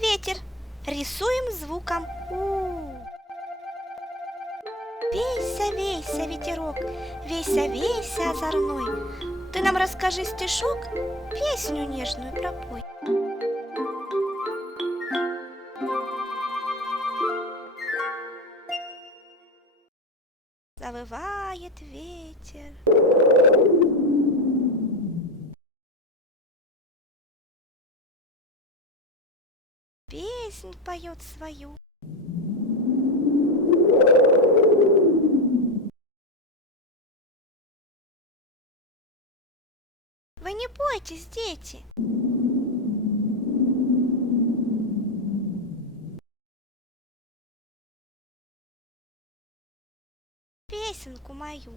Ветер. Рисуем звуком У. Вейся, вейся, ветерок, вейся, вейся, озорной. Ты нам расскажи стишок, песню нежную пропой. Завывает ветер. Песнь поет свою. Вы не бойтесь, дети. Песенку мою.